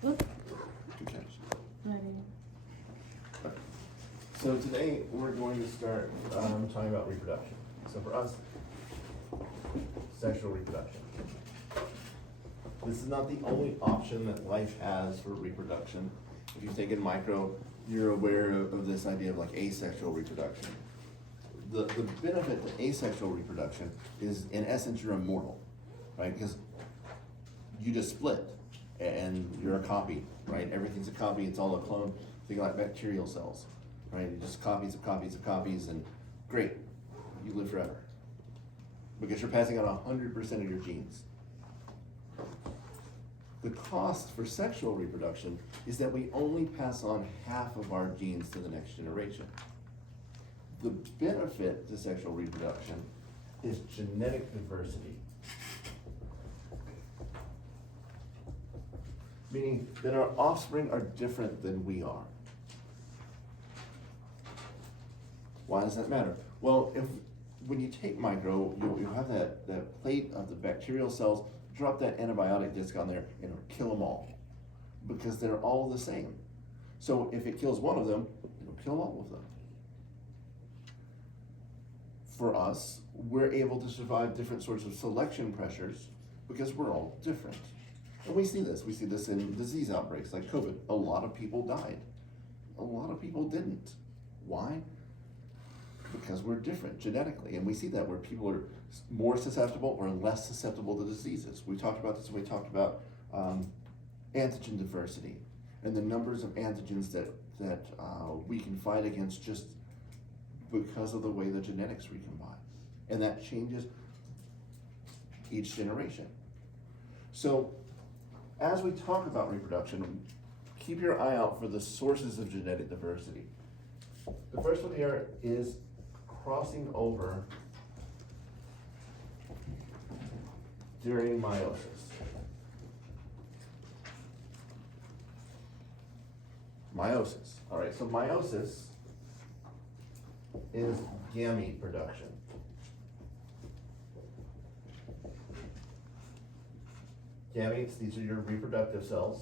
Good catch. Ready. So today we're going to start talking about reproduction. So for us, sexual reproduction. This is not the only option that life has for reproduction. If you think in micro, you're aware of this idea of like asexual reproduction. The benefit to asexual reproduction is, in essence, you're immortal, right? Because you just split and you're a copy, right? Everything's a copy, it's all a clone. Think like bacterial cells, right? Just copies of copies of copies, and great, you live forever. Because you're passing on 100% of your genes. The cost for sexual reproduction is that we only pass on half of our genes to the next generation. The benefit to sexual reproduction is genetic diversity. Meaning that our offspring are different than we are. Why does that matter? Well, when you take micro, you'll have that plate of the bacterial cells, drop that antibiotic disc on there, and it'll kill them all. Because they're all the same. So if it kills one of them, it'll kill all of them. For us, we're able to survive different sorts of selection pressures because we're all different. And we see this in disease outbreaks like COVID. A lot of people died. A lot of people didn't. Why? Because we're different genetically. And we see that where people are more susceptible or less susceptible to diseases. We talked about this when we talked about antigen diversity and the numbers of antigens that we can fight against just because of the way the genetics recombine. And that changes each generation. So as we talk about reproduction, keep your eye out for the sources of genetic diversity. The first one here is crossing over during meiosis. Meiosis. All right, so meiosis is gamete production. Gametes, these are your reproductive cells.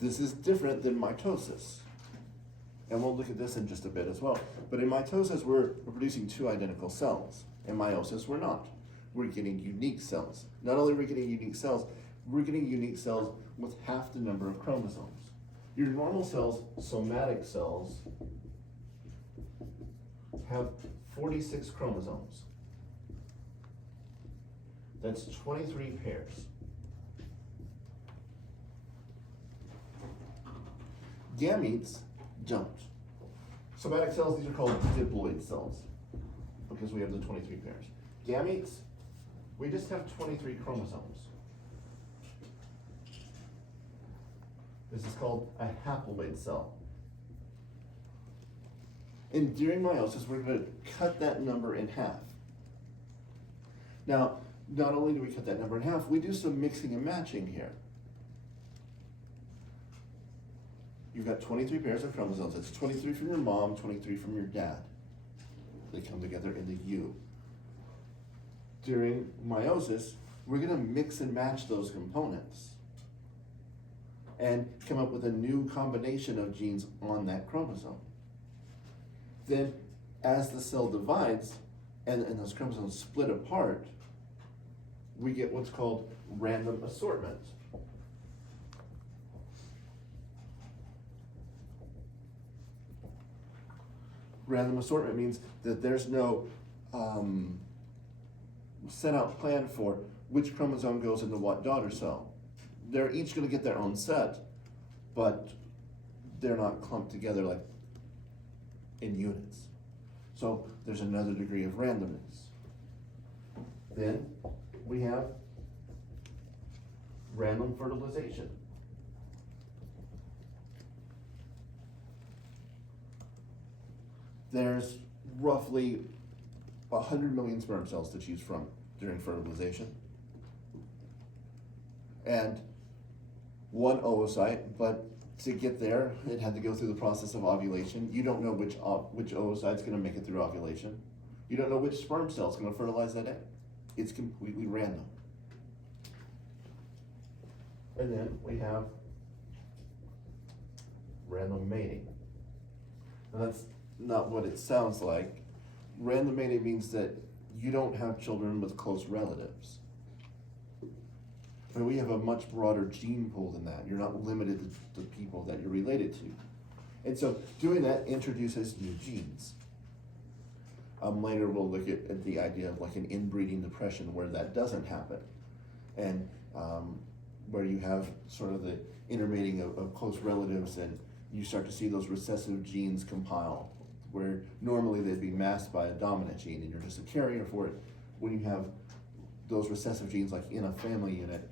This is different than mitosis. And we'll look at this in just a bit as well. But in mitosis, we're producing two identical cells. In meiosis, we're not. We're getting unique cells. Not only are we getting unique cells, we're getting unique cells with half the number of chromosomes. Your normal cells, somatic cells, have 46 chromosomes. That's 23 pairs. Gametes don't. Somatic cells, these are called diploid cells because we have the 23 pairs. Gametes, we just have 23 chromosomes. This is called a haploid cell. And during meiosis, we're going to cut that number in half. Now, not only do we cut that number in half, we do some mixing and matching here. You've got 23 pairs of chromosomes. It's 23 from your mom, 23 from your dad. They come together in the U. During meiosis, we're going to mix and match those components and come up with a new combination of genes on that chromosome. Then, as the cell divides and those chromosomes split apart, we get what's called random assortment. Random assortment means that there's no set out plan for which chromosome goes into what daughter cell. They're each going to get their own set, but they're not clumped together like in units. So there's another degree of randomness. Then we have random fertilization. There's roughly 100 million sperm cells to choose from during fertilization. And one oocyte, but to get there, it had to go through the process of ovulation. You don't know which oocyte's going to make it through ovulation. You don't know which sperm cell's going to fertilize that egg. It's completely random. And then we have random mating. And that's not what it sounds like. Random mating means that you don't have children with close relatives. But we have a much broader gene pool than that. You're not limited to the people that you're related to. And so doing that introduces new genes. Later we'll look at the idea of like an inbreeding depression where that doesn't happen. And where you have sort of the intermating of close relatives, and you start to see those recessive genes compile, where normally they'd be masked by a dominant gene and you're just a carrier for it. When you have those recessive genes like in a family unit,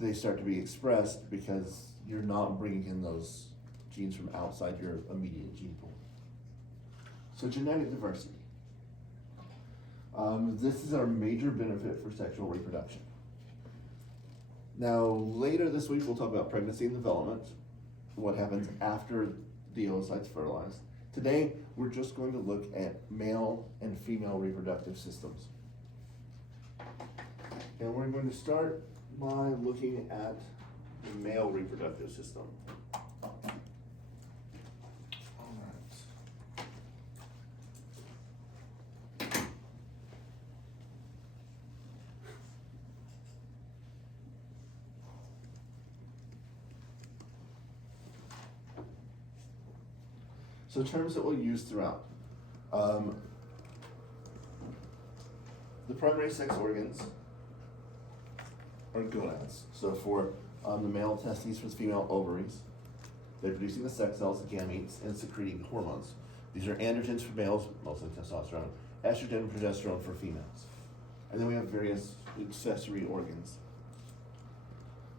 they start to be expressed because you're not bringing in those genes from outside your immediate gene pool. So genetic diversity. This is our major benefit for sexual reproduction. Now, later this week, we'll talk about pregnancy and development, what happens after the oocytes fertilize. Today, we're just going to look at male and female reproductive systems. And we're going to start by looking at the male reproductive system. So terms that we'll use throughout. The primary sex organs are gonads. So for the male testes, for the female ovaries, they're producing the sex cells, the gametes, and secreting hormones. These are androgens for males, mostly testosterone, estrogen and progesterone for females. And then we have various accessory organs.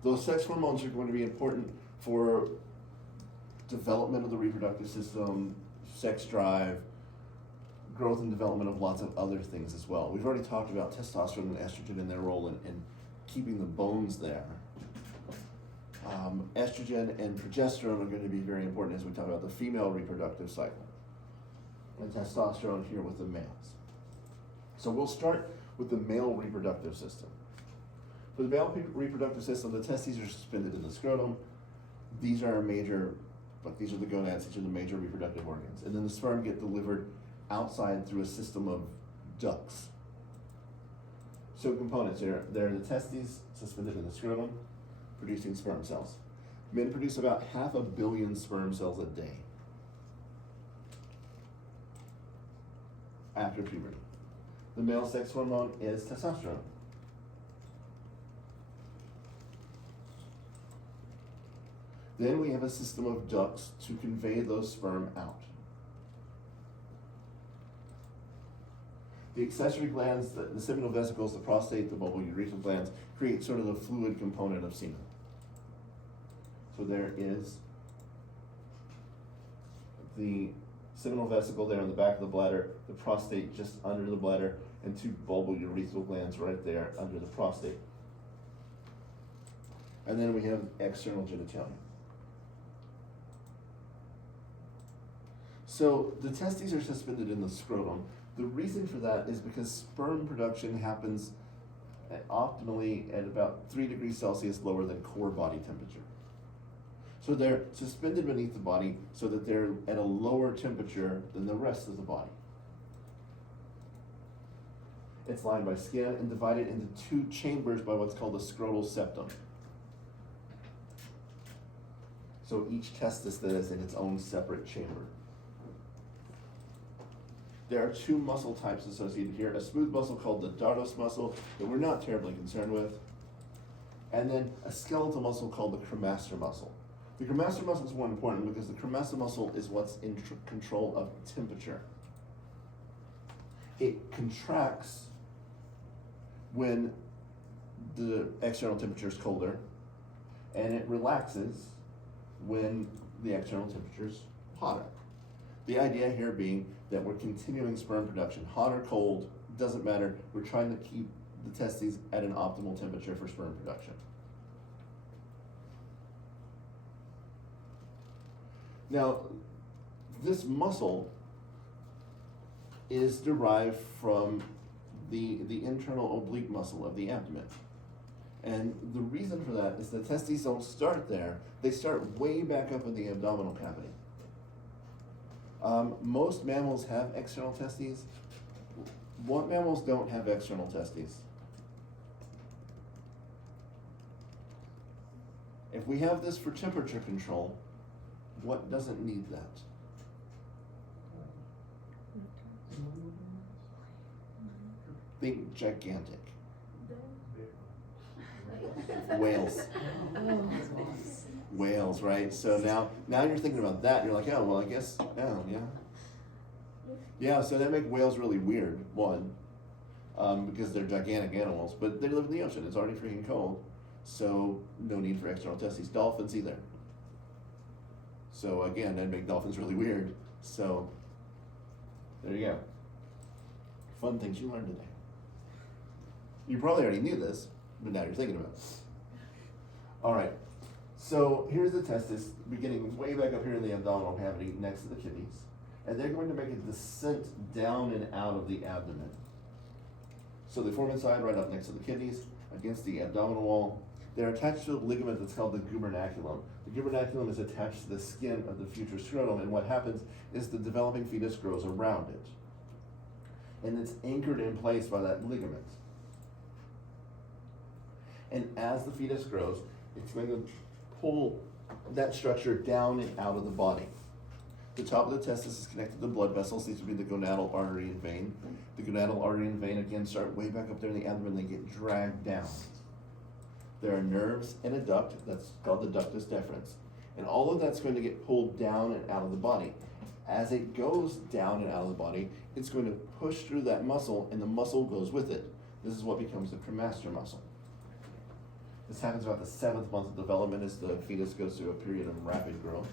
Those sex hormones are going to be important for development of the reproductive system, sex drive, growth and development of lots of other things as well. We've already talked about testosterone and estrogen and their role in keeping the bones there. Estrogen and progesterone are going to be very important as we talk about the female reproductive cycle. And testosterone here with the males. So we'll start with the male reproductive system. For the male reproductive system, the testes are suspended in the scrotum. These are these are the gonads, these are the major reproductive organs. And then the sperm get delivered outside through a system of ducts. So components here, they're the testes suspended in the scrotum, producing sperm cells. Men produce about 500 million sperm cells a day after puberty. The male sex hormone is testosterone. Then we have a system of ducts to convey those sperm out. The accessory glands, the seminal vesicles, the prostate, the bulbourethral glands, create sort of the fluid component of semen. So there is the seminal vesicle there in the back of the bladder, the prostate just under the bladder, and two bulbourethral glands right there under the prostate. And then we have external genitalia. So the testes are suspended in the scrotum. The reason for that is because sperm production happens optimally at about 3 degrees Celsius lower than core body temperature. So they're suspended beneath the body so that they're at a lower temperature than the rest of the body. It's lined by skin and divided into 2 chambers by what's called the scrotal septum. So each testis then is in its own separate chamber. There are 2 muscle types associated here, a smooth muscle called the dartos muscle that we're not terribly concerned with, and then a skeletal muscle called the cremaster muscle. The cremaster muscle is more important because the cremaster muscle is what's in control of temperature. It contracts when the external temperature is colder, and it relaxes when the external temperature is hotter. The idea here being that we're continuing sperm production. Hot or cold, doesn't matter. We're trying to keep the testes at an optimal temperature for sperm production. Now, this muscle is derived from the internal oblique muscle of the abdomen. And the reason for that is the testes don't start there. They start way back up in the abdominal cavity. Most mammals have external testes. What mammals don't have external testes? If we have this for temperature control, what doesn't need that? Think gigantic. Whales. Whales, right? So now you're thinking about that, you're like, oh, well, I guess, oh, yeah. Yeah, so that makes whales really weird, one, because they're gigantic animals, but they live in the ocean, it's already freaking cold, so no need for external testes. Dolphins either. So again, that'd make dolphins really weird. So, there you go. Fun things you learned today. You probably already knew this, but now you're thinking about it. All right, so here's the testis beginning way back up here in the abdominal cavity next to the kidneys. And they're going to make a descent down and out of the abdomen. So they form inside right up next to the kidneys, against the abdominal wall. They're attached to a ligament that's called the gubernaculum. The gubernaculum is attached to the skin of the future scrotum, and what happens is the developing fetus grows around it. And it's anchored in place by that ligament. And as the fetus grows, it's going to pull that structure down and out of the body. The top of the testis is connected to blood vessels. These would be the gonadal artery and vein. The gonadal artery and vein, again, start way back up there in the abdomen. They get dragged down. There are nerves and a duct. That's called the ductus deferens. And all of that's going to get pulled down and out of the body. As it goes down and out of the body, it's going to push through that muscle, and the muscle goes with it. This is what becomes the cremaster muscle. This happens about the 7th month of development as the fetus goes through a period of rapid growth.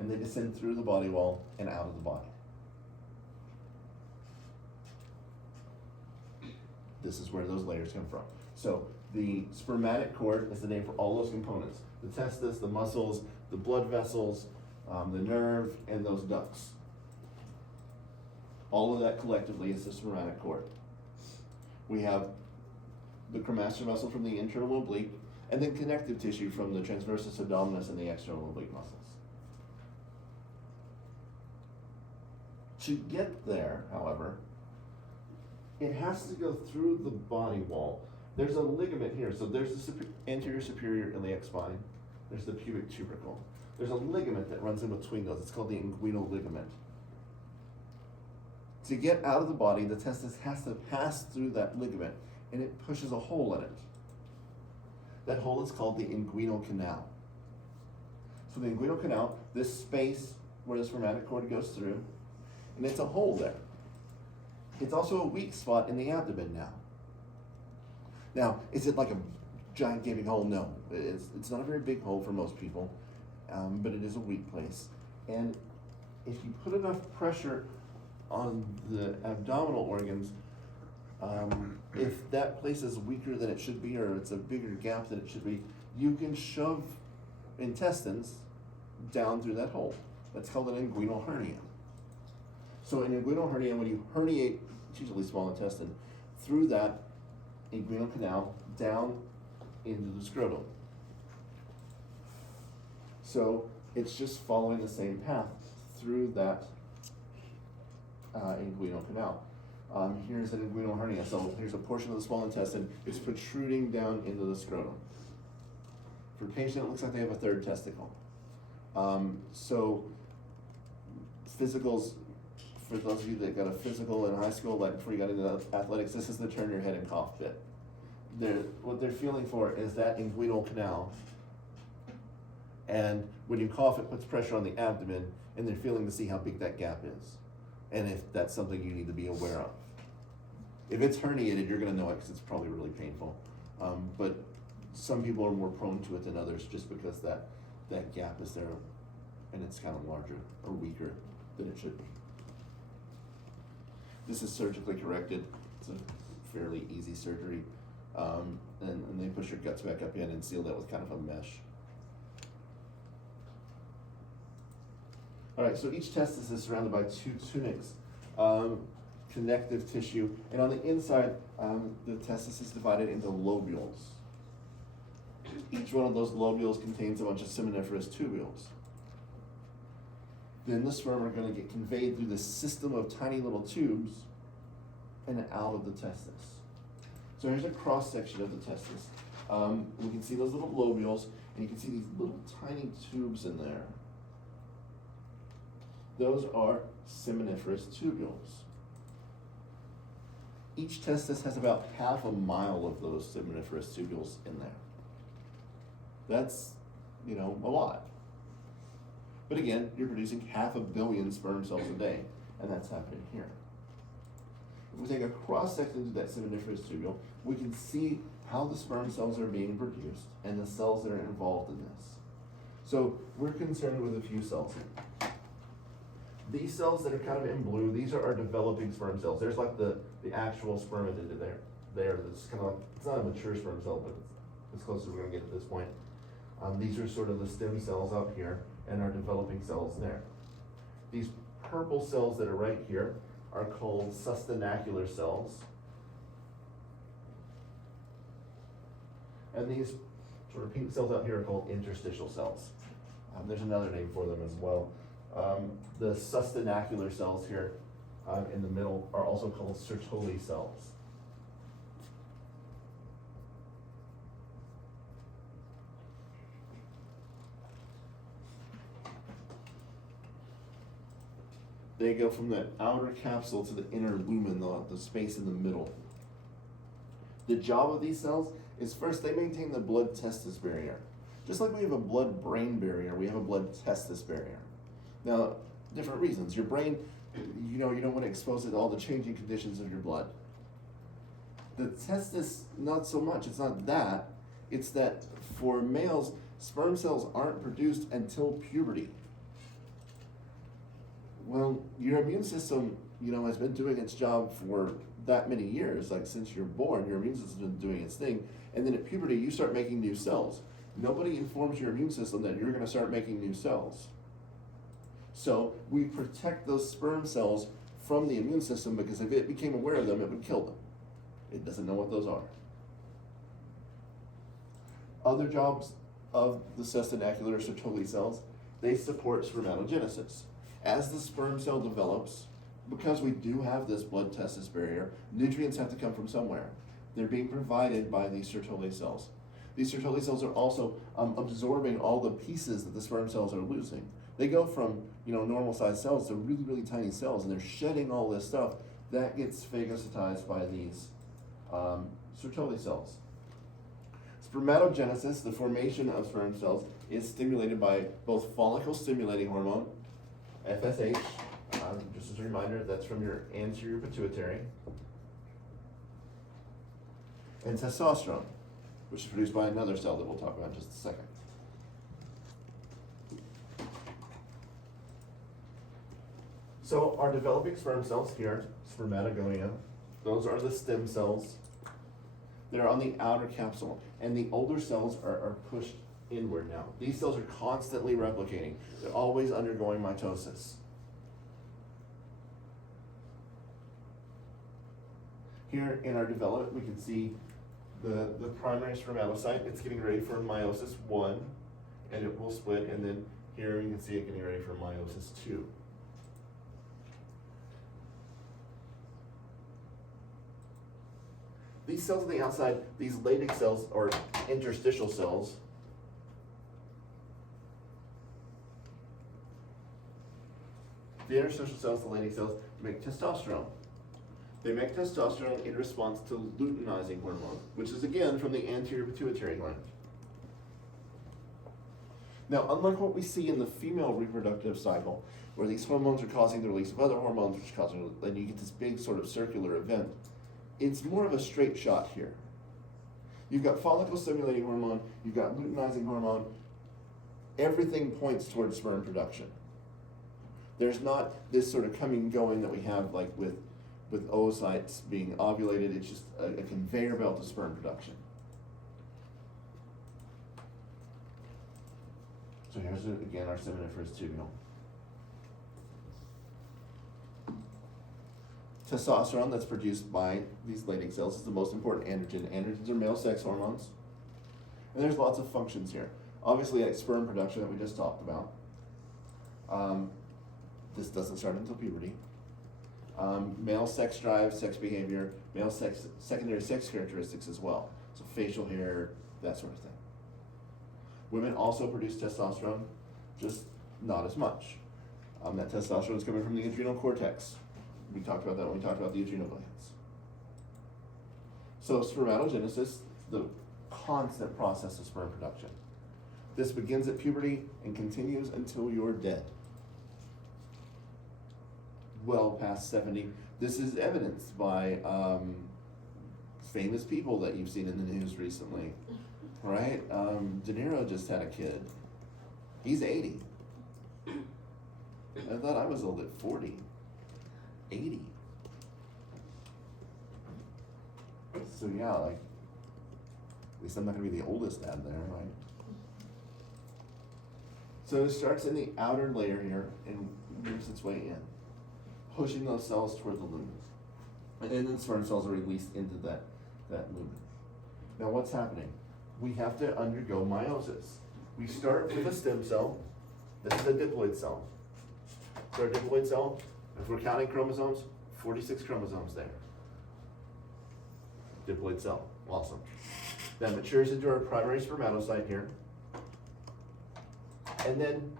And they descend through the body wall and out of the body. This is where those layers come from. So the spermatic cord is the name for all those components. The testis, the muscles, the blood vessels, the nerve, and those ducts. All of that collectively is the spermatic cord. We have the cremaster muscle from the internal oblique, and then connective tissue from the transversus abdominis and the external oblique muscles. To get there, however, it has to go through the body wall. There's a ligament here. So there's the anterior superior iliac spine. There's the pubic tubercle. There's a ligament that runs in between those. It's called the inguinal ligament. To get out of the body, the testis has to pass through that ligament, and it pushes a hole in it. That hole is called the inguinal canal. So the inguinal canal, this space where the spermatic cord goes through, and it's a hole there. It's also a weak spot in the abdomen now. Now, is it like a giant gaping hole? No, it's not a very big hole for most people, but it is a weak place. And if you put enough pressure on the abdominal organs, if that place is weaker than it should be, or it's a bigger gap than it should be, you can shove intestines down through that hole. That's called an inguinal hernia. So in inguinal hernia, when you herniate, it's usually small intestine, through that inguinal canal down into the scrotum. So it's just following the same path through that inguinal canal. Here's an inguinal hernia. So here's a portion of the small intestine. It's protruding down into the scrotum. For the patient, it looks like they have a third testicle. So physicals, for those of you that got a physical in high school, like before you got into athletics, this is the turn your head and cough bit. What they're feeling for is that inguinal canal. And when you cough, it puts pressure on the abdomen, and they're feeling to see how big that gap is, and if that's something you need to be aware of. If it's herniated, you're going to know it because it's probably really painful. But some people are more prone to it than others just because that gap is there, and it's kind of larger or weaker than it should be. This is surgically corrected. It's a fairly easy surgery. And they push your guts back up in and seal that with kind of a mesh. All right, so each testis is surrounded by two tunics. connective tissue, and on the inside, the testis is divided into lobules. Each one of those lobules contains a bunch of seminiferous tubules. Then the sperm are going to get conveyed through this system of tiny little tubes and out of the testis. So here's a cross section of the testis. We can see those little lobules, and you can see these little tiny tubes in there. Those are seminiferous tubules. Each testis has about half a mile of those seminiferous tubules in there. That's, a lot. But again, you're producing 500 million sperm cells a day, and that's happening here. If we take a cross-section of that seminiferous tubule, we can see how the sperm cells are being produced and the cells that are involved in this. So we're concerned with a few cells here. These cells that are kind of in blue, these are our developing sperm cells. There's like the actual spermatid there. That's kind of like, it's not a mature sperm cell, but it's as close as we're going to get at this point. These are sort of the stem cells up here and our developing cells there. These purple cells that are right here are called sustenacular cells. And these sort of pink cells out here are called interstitial cells. There's another name for them as well. The sustenacular cells here in the middle are also called Sertoli cells. They go from the outer capsule to the inner lumen, the space in the middle. The job of these cells is first they maintain the blood-testis barrier. Just like we have a blood-brain barrier, we have a blood-testis barrier. Now, different reasons. Your brain, you don't want to expose it to all the changing conditions of your blood. The testis, not so much. It's not that. It's that for males, sperm cells aren't produced until puberty. Well, your immune system, has been doing its job for that many years. Like since you're born, your immune system's been doing its thing. And then at puberty, you start making new cells. Nobody informs your immune system that you're going to start making new cells. So we protect those sperm cells from the immune system because if it became aware of them, it would kill them. It doesn't know what those are. Other jobs of the sustenacular or Sertoli cells, they support spermatogenesis. As the sperm cell develops, because we do have this blood-testis barrier, nutrients have to come from somewhere. They're being provided by these Sertoli cells. These Sertoli cells are also absorbing all the pieces that the sperm cells are losing. They go from normal-sized cells to really, really tiny cells, and they're shedding all this stuff. That gets phagocytized by these Sertoli cells. Spermatogenesis, the formation of sperm cells, is stimulated by both follicle-stimulating hormone, FSH, just as a reminder, that's from your anterior pituitary, and testosterone, which is produced by another cell that we'll talk about in just a second. So our developing sperm cells here, spermatogonia, those are the stem cells that are on the outer capsule, and the older cells are pushed inward now. These cells are constantly replicating. They're always undergoing mitosis. Here in our development, we can see the primary spermatocyte. It's getting ready for meiosis 1, and it will split, and then here you can see it getting ready for meiosis 2. These cells on the outside, these Leydig cells, or interstitial cells, the interstitial cells, the Leydig cells, make testosterone. They make testosterone in response to luteinizing hormone, which is again from the anterior pituitary gland. Now, unlike what we see in the female reproductive cycle, where these hormones are causing the release of other hormones, which causes, and you get this big sort of circular event, it's more of a straight shot here. You've got follicle-stimulating hormone, you've got luteinizing hormone, everything points towards sperm production. There's not this sort of coming and going that we have like with oocytes being ovulated. It's just a conveyor belt of sperm production. So here's again our seminiferous tubule. Testosterone that's produced by these Leydig cells is the most important androgen. Androgens are male sex hormones. And there's lots of functions here. Obviously, like sperm production that we just talked about. This doesn't start until puberty. Male sex drive, sex behavior, male sex, secondary sex characteristics as well. So facial hair, that sort of thing. Women also produce testosterone, just not as much. That testosterone is coming from the adrenal cortex. We talked about that when we talked about the adrenal glands. So spermatogenesis, the constant process of sperm production. This begins at puberty and continues until you're dead. Well past 70. This is evidenced by famous people that you've seen in the news recently, right? De Niro just had a kid. He's 80. I thought I was old at 40. 80. So yeah, like, at least I'm not gonna be the oldest dad there, right? So it starts in the outer layer here and moves its way in, pushing those cells toward the lumen. And then sperm cells are released into that lumen. Now what's happening? We have to undergo meiosis. We start with a stem cell. This is a diploid cell. So our diploid cell, if we're counting chromosomes, 46 chromosomes there. Diploid cell, awesome. That matures into our primary spermatocyte here. And then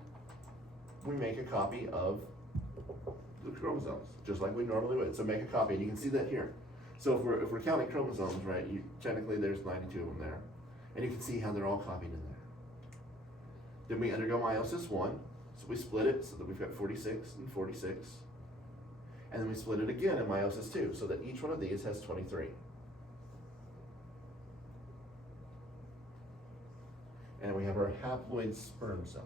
we make a copy of the chromosomes, just like we normally would. So make a copy, and you can see that here. So if we're counting chromosomes, right, technically there's 92 of them there. And you can see how they're all copied in there. Then we undergo meiosis 1, so we split it so that we've got 46 and 46. And then we split it again in meiosis 2, so that each one of these has 23. And we have our haploid sperm cells.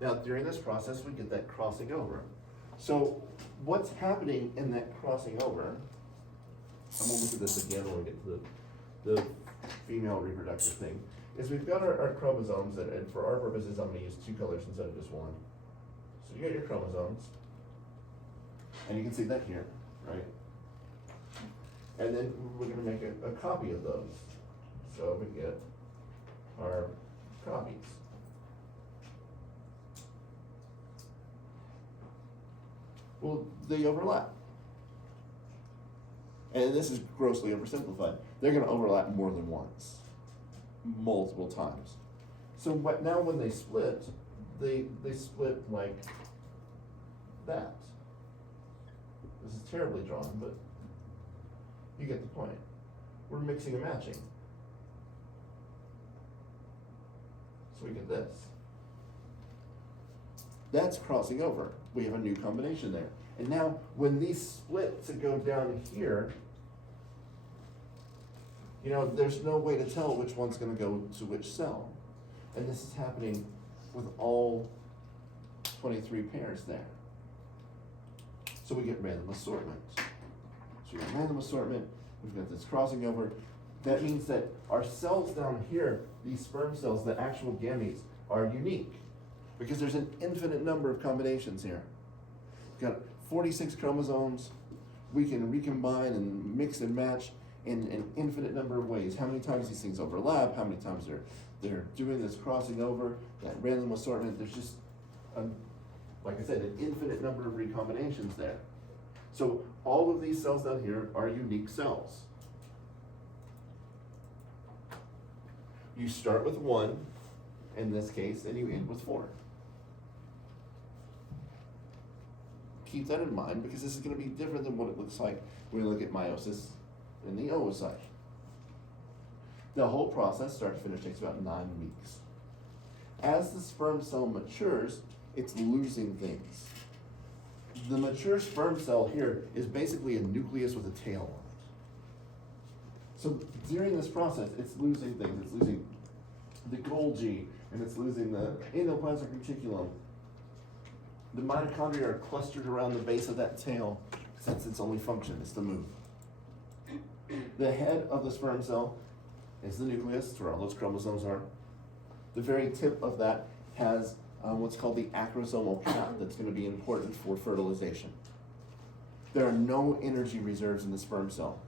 Now, during this process, we get that crossing over. So, what's happening in that crossing over? I'm gonna look at this again when we get to the female reproductive thing. Is we've got our chromosomes, and for our purposes, I'm gonna use 2 colors instead of just 1. So you got your chromosomes, and you can see that here, right? And then we're gonna make a copy of those. So we get our copies. Well, they overlap. And this is grossly oversimplified. They're going to overlap more than once, multiple times. So now when they split, they split like that. This is terribly drawn, but you get the point. We're mixing and matching. So we get this. That's crossing over. We have a new combination there. And now, when these split to go down here, you know, there's no way to tell which one's going to go to which cell. And this is happening with all 23 pairs there. So we get random assortment. So we get random assortment, we've got this crossing over. That means that our cells down here, these sperm cells, the actual gametes, are unique. Because there's an infinite number of combinations here. We've got 46 chromosomes. We can recombine and mix and match in an infinite number of ways. How many times these things overlap, how many times they're doing this crossing over, that random assortment. There's just, like I said, an infinite number of recombinations there. So all of these cells down here are unique cells. You start with 1, in this case, and you end with 4. Keep that in mind, because this is going to be different than what it looks like when we look at meiosis in the oocyte. The whole process, start to finish, takes about 9 weeks. As the sperm cell matures, it's losing things. The mature sperm cell here is basically a nucleus with a tail on it. So during this process, it's losing things. It's losing the Golgi, and it's losing the endoplasmic reticulum. The mitochondria are clustered around the base of that tail, since its only function is to move. The head of the sperm cell is the nucleus, it's where all those chromosomes are. The very tip of that has what's called the acrosomal cap that's going to be important for fertilization. There are no energy reserves in the sperm cell.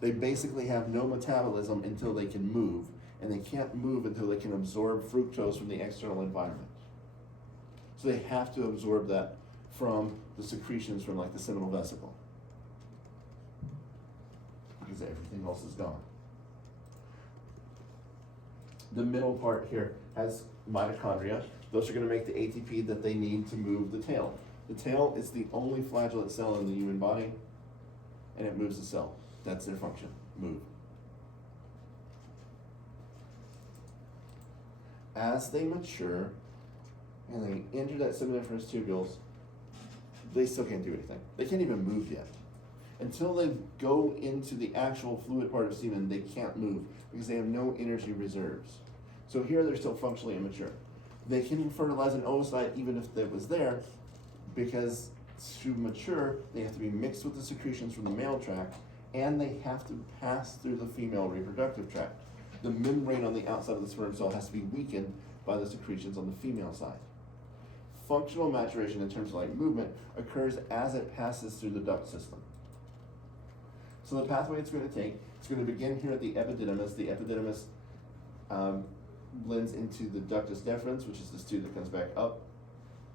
They basically have no metabolism until they can move, and they can't move until they can absorb fructose from the external environment. So they have to absorb that from the secretions from like the seminal vesicle, because everything else is gone. The middle part here has mitochondria. Those are going to make the ATP that they need to move the tail. The tail is the only flagellate cell in the human body, and it moves the cell. That's their function, move. As they mature and they enter that seminiferous tubules, they still can't do anything. They can't even move yet. Until they go into the actual fluid part of semen, they can't move because they have no energy reserves. So here they're still functionally immature. They can fertilize an oocyte even if that was there, because to mature, they have to be mixed with the secretions from the male tract, and they have to pass through the female reproductive tract. The membrane on the outside of the sperm cell has to be weakened by the secretions on the female side. Functional maturation in terms of like movement occurs as it passes through the duct system. So the pathway it's going to take, it's going to begin here at the epididymis. The epididymis blends into the ductus deferens, which is this tube that comes back up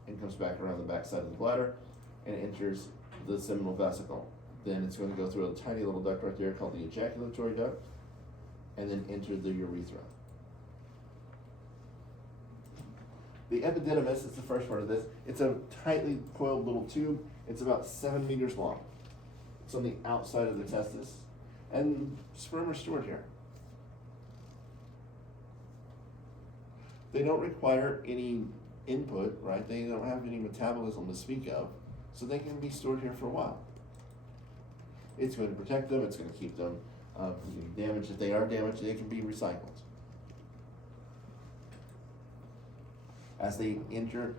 and comes back around the back side of the bladder and enters the seminal vesicle. Then it's going to go through a tiny little duct right there called the ejaculatory duct, and then enter the urethra. The epididymis is the first part of this. It's a tightly coiled little tube. It's about 7 meters long. It's on the outside of the testis, and sperm are stored here. They don't require any input, right? They don't have any metabolism to speak of, so they can be stored here for a while. It's going to protect them. It's going to keep them from getting damaged. If they are damaged, they can be recycled. As they enter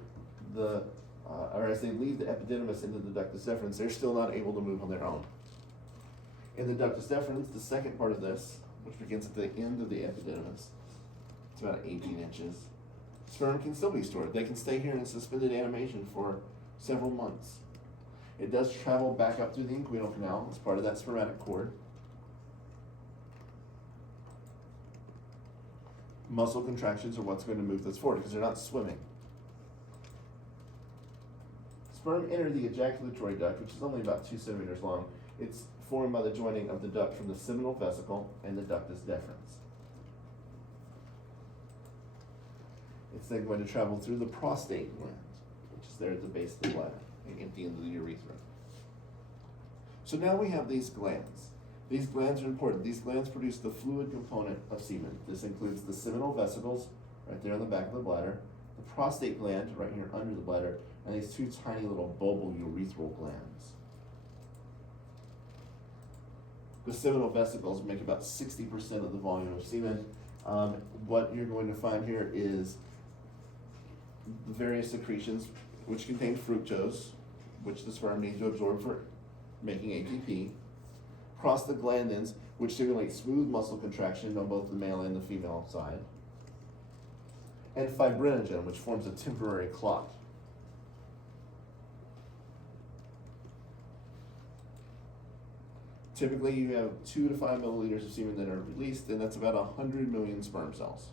the, or as they leave the epididymis into the ductus deferens, they're still not able to move on their own. In the ductus deferens, the second part of this, which begins at the end of the epididymis, it's about 18 inches. Sperm can still be stored. They can stay here in suspended animation for several months. It does travel back up through the inguinal canal as part of that spermatic cord. Muscle contractions are what's going to move this forward because they're not swimming. Sperm enter the ejaculatory duct, which is only about 2 centimeters long. It's formed by the joining of the duct from the seminal vesicle and the ductus deferens. It's then going to travel through the prostate gland, which is there at the base of the bladder, and empty into the urethra. So now we have these glands. These glands are important. These glands produce the fluid component of semen. This includes the seminal vesicles, right there on the back of the bladder, the prostate gland, right here under the bladder, and these 2 tiny little bulbal urethral glands. The seminal vesicles make about 60% of the volume of semen. What you're going to find here is the various secretions, which contain fructose, which the sperm needs to absorb for making ATP, prostaglandins, which stimulate smooth muscle contraction on both the male and the female side, and fibrinogen, which forms a temporary clot. Typically, you have 2 to 5 milliliters of semen that are released, and that's about 100 million sperm cells.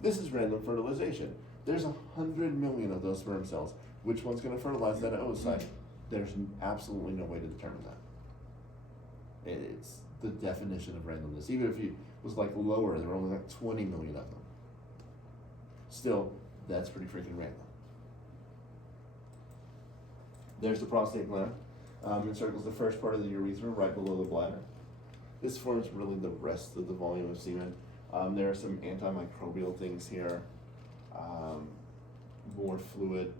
This is random fertilization. There's 100 million of those sperm cells. Which one's going to fertilize that oocyte? There's absolutely no way to determine that. It's the definition of randomness. Even if it was like lower, there were only like 20 million of them. Still, that's pretty freaking random. There's the prostate gland. Encircles the first part of the urethra right below the bladder. This forms really the rest of the volume of semen. There are some antimicrobial things here, more fluid.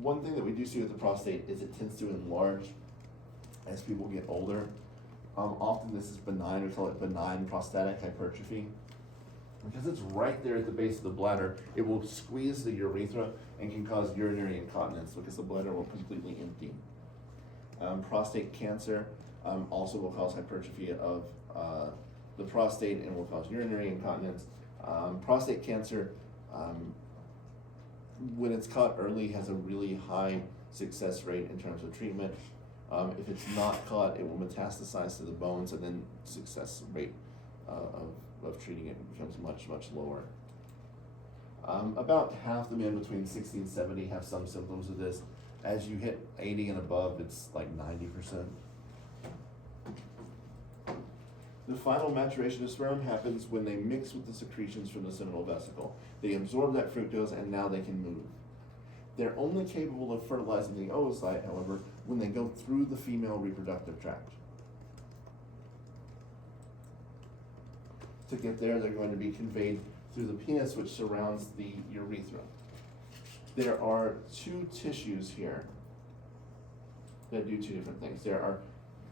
One thing that we do see with the prostate is it tends to enlarge as people get older. Often this is benign. We call it benign prostatic hypertrophy. Because it's right there at the base of the bladder, it will squeeze the urethra and can cause urinary incontinence because the bladder will completely empty. Prostate cancer also will cause hypertrophy of the prostate and will cause urinary incontinence. Prostate cancer, when it's caught early, has a really high success rate in terms of treatment. If it's not caught, it will metastasize to the bones, and then success rate of treating it becomes much, much lower. About half the men between 60 and 70 have some symptoms of this. As you hit 80 and above, it's like 90%. The final maturation of sperm happens when they mix with the secretions from the seminal vesicle. They absorb that fructose, and now they can move. They're only capable of fertilizing the oocyte, however, when they go through the female reproductive tract. To get there, they're going to be conveyed through the penis, which surrounds the urethra. There are two tissues here that do two different things. There are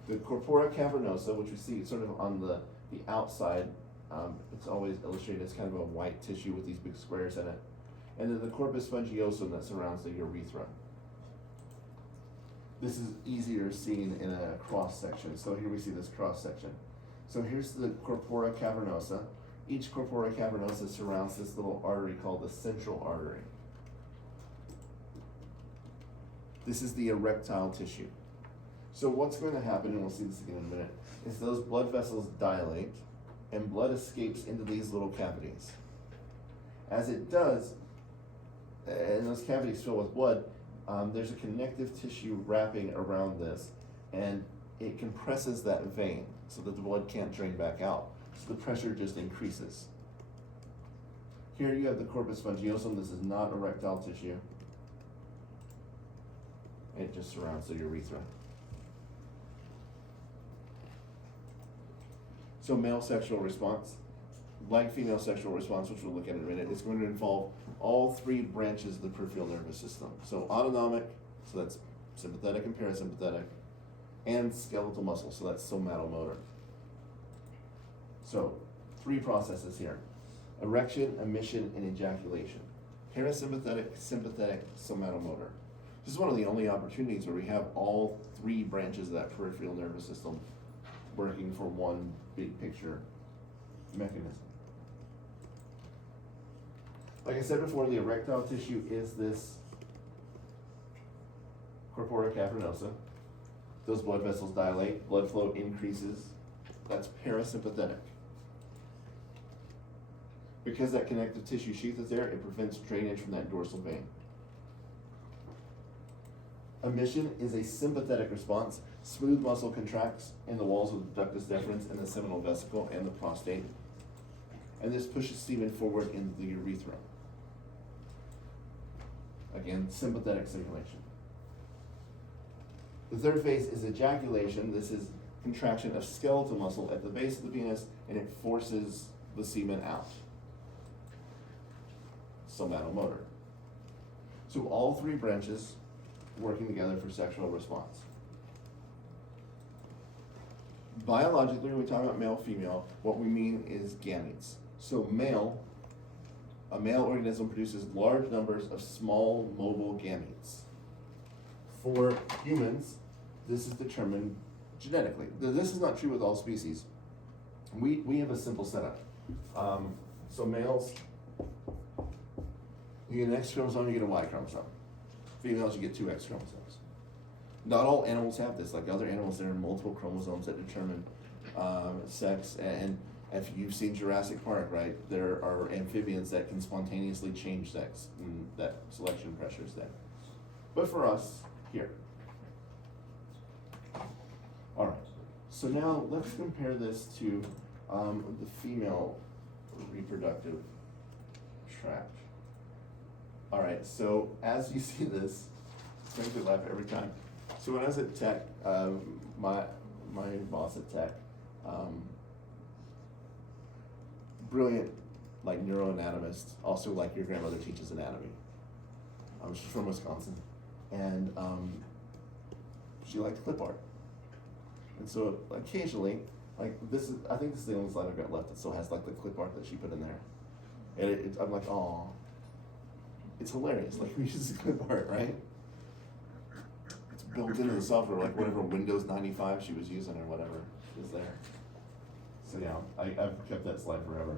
the corpora cavernosa, which we see sort of on the outside. It's always illustrated as kind of a white tissue with these big squares in it. And then the corpus spongiosum that surrounds the urethra. This is easier seen in a cross section. So here we see this cross section. So here's the corpora cavernosa. Each corpora cavernosa surrounds this little artery called the central artery. This is the erectile tissue. So what's going to happen, and we'll see this again in a minute, is those blood vessels dilate and blood escapes into these little cavities. As it does, and those cavities fill with blood, there's a connective tissue wrapping around this, and it compresses that vein so that the blood can't drain back out. So the pressure just increases. Here you have the corpus spongiosum. This is not erectile tissue. It just surrounds the urethra. So male sexual response, like female sexual response, which we'll look at in a minute, is going to involve all three branches of the peripheral nervous system. So autonomic, so that's sympathetic and parasympathetic, and skeletal muscle, so that's somatomotor. So, three processes here: erection, emission, and ejaculation. Parasympathetic, sympathetic, somatomotor. This is one of the only opportunities where we have all three branches of that peripheral nervous system working for one big picture mechanism. Like I said before, the erectile tissue is this corpora cavernosa. Those blood vessels dilate, blood flow increases. That's parasympathetic. Because that connective tissue sheath is there, it prevents drainage from that dorsal vein. Emission is a sympathetic response. Smooth muscle contracts in the walls of the ductus deferens and the seminal vesicle and the prostate. And this pushes semen forward into the urethra. Again, sympathetic circulation. The third phase is ejaculation. This is contraction of skeletal muscle at the base of the penis, and it forces the semen out. Somatomotor. So all three branches working together for sexual response. Biologically, when we talk about male-female, what we mean is gametes. So a male organism produces large numbers of small mobile gametes. For humans, this is determined genetically. This is not true with all species. We have a simple setup. So males, you get an X chromosome, you get a Y chromosome. Females, you get two X chromosomes. Not all animals have this. Like other animals, there are multiple chromosomes that determine sex. And if you've seen Jurassic Park, right, there are amphibians that can spontaneously change sex, and that selection pressure is there. But for us, here. All right, so now let's compare this to the female reproductive tract. All right, so as you see this, it's going to laugh every time. So when I was at Tech, my boss at Tech, brilliant, like neuroanatomist, also like your grandmother teaches anatomy. She's from Wisconsin, and she liked clip art. And so occasionally, like I think this is the only slide I've got left that still has like the clip art that she put in there. And I'm like, oh, it's hilarious. Like we use clip art, right? It's built into the software, like whatever Windows 95 she was using or whatever is there. So yeah, I've kept that slide forever.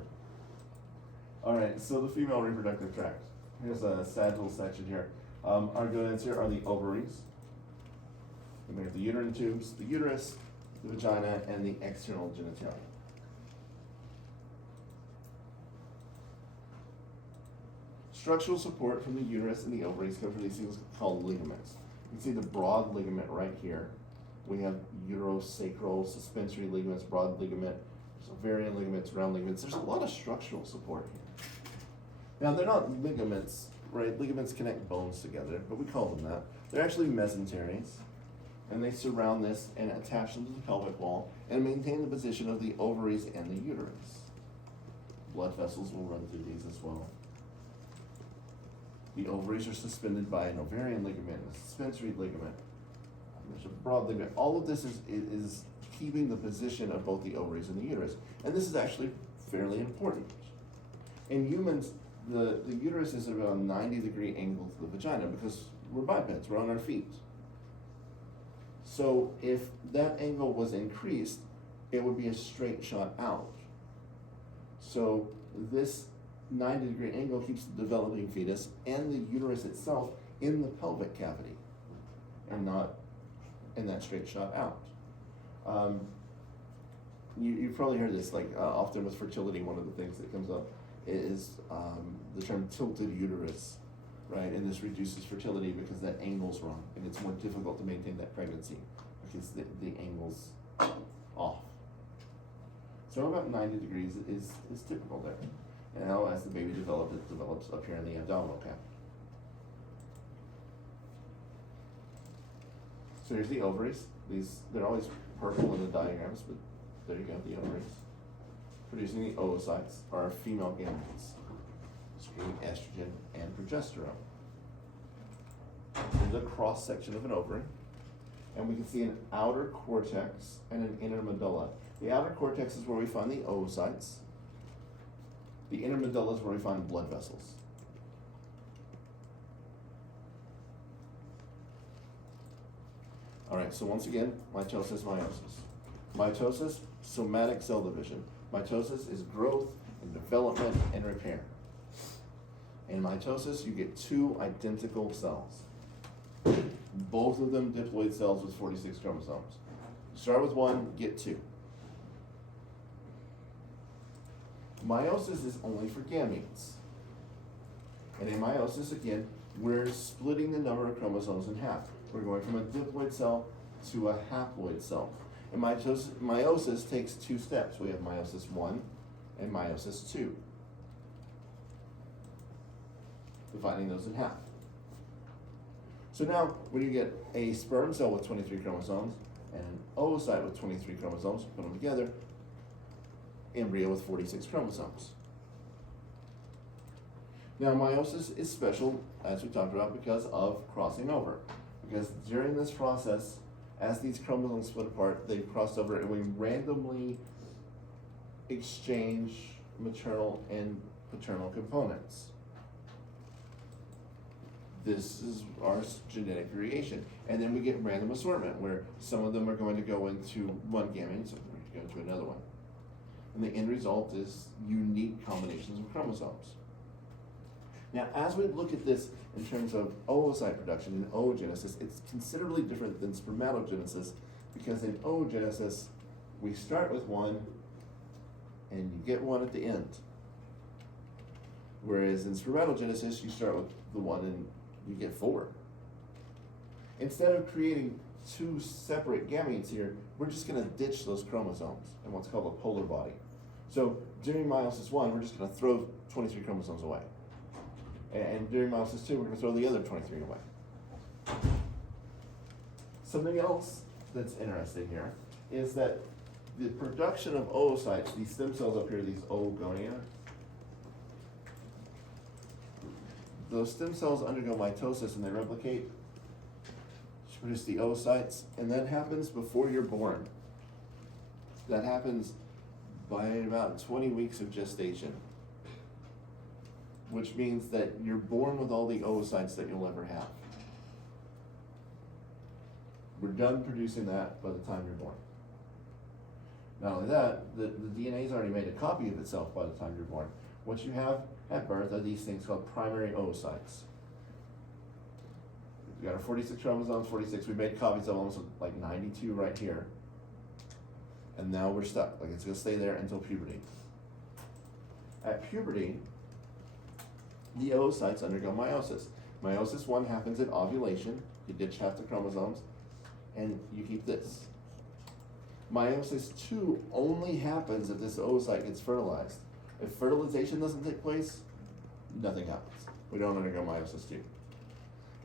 All right, so the female reproductive tract. Here's a sagittal section here. Our gonads here are the ovaries. And we have the uterine tubes, the uterus, the vagina, and the external genitalia. Structural support from the uterus and the ovaries come from these things called ligaments. You can see the broad ligament right here. We have uterosacral, suspensory ligaments, broad ligament, ovarian ligaments, round ligaments. There's a lot of structural support here. Now, they're not ligaments, right? Ligaments connect bones together, but we call them that. They're actually mesenteries, and they surround this and attach them to the pelvic wall and maintain the position of the ovaries and the uterus. Blood vessels will run through these as well. The ovaries are suspended by an ovarian ligament, a suspensory ligament. There's a broad ligament. All of this is keeping the position of both the ovaries and the uterus. And this is actually fairly important. In humans, the uterus is about a 90-degree angle to the vagina because we're bipeds, we're on our feet. So if that angle was increased, it would be a straight shot out. So this 90-degree angle keeps the developing fetus and the uterus itself in the pelvic cavity and not in that straight shot out. You've probably heard this, like often with fertility, one of the things that comes up is the term tilted uterus, right? And this reduces fertility because that angle's wrong and it's more difficult to maintain that pregnancy because the angle's off. So about 90 degrees is typical there. And now as the baby develops, it develops up here in the abdominal cavity. So here's the ovaries. They're always purple in the diagrams, but there you go, the ovaries. Producing the oocytes are female gametes, secreting estrogen and progesterone. There's a cross section of an ovary, and we can see an outer cortex and an inner medulla. The outer cortex is where we find the oocytes. The inner medulla is where we find blood vessels. All right, so once again, mitosis, meiosis. Mitosis, somatic cell division. Mitosis is growth and development and repair. In mitosis, you get two identical cells. Both of them diploid cells with 46 chromosomes. Start with one, get two. Meiosis is only for gametes. And in meiosis, again, we're splitting the number of chromosomes in half. We're going from a diploid cell to a haploid cell. And meiosis takes two steps. We have meiosis 1 and meiosis 2. Dividing those in half. So now, when you get a sperm cell with 23 chromosomes and an oocyte with 23 chromosomes, put them together, embryo with 46 chromosomes. Now, meiosis is special, as we talked about, because of crossing over. Because during this process, as these chromosomes split apart, they cross over and we randomly exchange maternal and paternal components. This is our genetic variation. And then we get random assortment, where some of them are going to go into one gamete, some are going to go into another one. And the end result is unique combinations of chromosomes. Now, as we look at this in terms of oocyte production and oogenesis, it's considerably different than spermatogenesis, because in oogenesis, we start with one and you get one at the end. Whereas in spermatogenesis, you start with the one and you get four. Instead of creating two separate gametes here, we're just going to ditch those chromosomes in what's called a polar body. So during meiosis 1, we're just going to throw 23 chromosomes away. And during meiosis 2, we're going to throw the other 23 away. Something else that's interesting here is that the production of oocytes, these stem cells up here, these oogonia, those stem cells undergo mitosis and they replicate to produce the oocytes, and that happens before you're born. That happens by about 20 weeks of gestation, which means that you're born with all the oocytes that you'll ever have. We're done producing that by the time you're born. Not only that, the DNA's already made a copy of itself by the time you're born. What you have at birth are these things called primary oocytes. We got our 46 chromosomes, 46. We made copies of them, so like 92 right here. And now we're stuck. Like it's gonna stay there until puberty. At puberty, the oocytes undergo meiosis. Meiosis 1 happens at ovulation. You ditch half the chromosomes, and you keep this. Meiosis 2 only happens if this oocyte gets fertilized. If fertilization doesn't take place, nothing happens. We don't undergo meiosis 2.